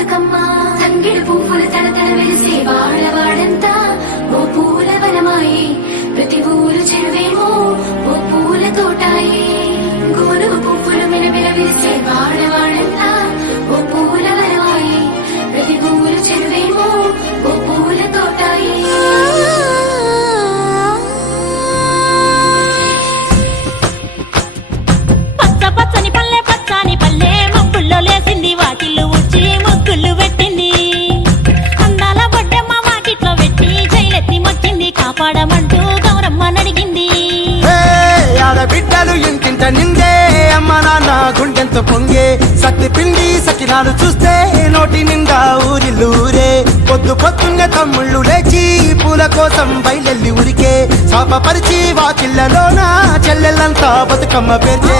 బతుకమ్మ సంగిడి పువ్వులు తడతడ వెలిసే వాడవాడంతా ఓ పూల వనమాయే ప్రతి ఊరు చెరువేమో ఓ పూల తోటాయే గోరు పువ్వులు మిలమిల విరిసే వాడవాడంతా ఓ పూల వనమాయే ప్రతి ఊరు చెరువేమో ఓ పూల తోటాయే పచ్చని పల్లె మబ్బుల్లో లేసింది వాకిళ్ళు ఊడ్చి ముగ్గులు పెట్టింది అందాల బొడ్డమ్మ వాకిట్లో పెట్టి జైలెత్తి మొచ్చింది కాపాడమంటూ గౌరమ్మ నడిగింది ఆడబిడ్డలు ఇంటింట నిందే అమ్మ నాన్న గుండెంతో పొంగే సత్తి పిండి సకినాలు చూస్తే నోటి నిండా ఊరిల్లూరే పొద్దున్నే తమ్ముళ్ళు లేచి పూల కోసం బయలెల్లి ఉరికే శాపపరిచి వాకిళ్ళలోన చెల్లెళ్ళంతా బతుకమ్మ పేర్చే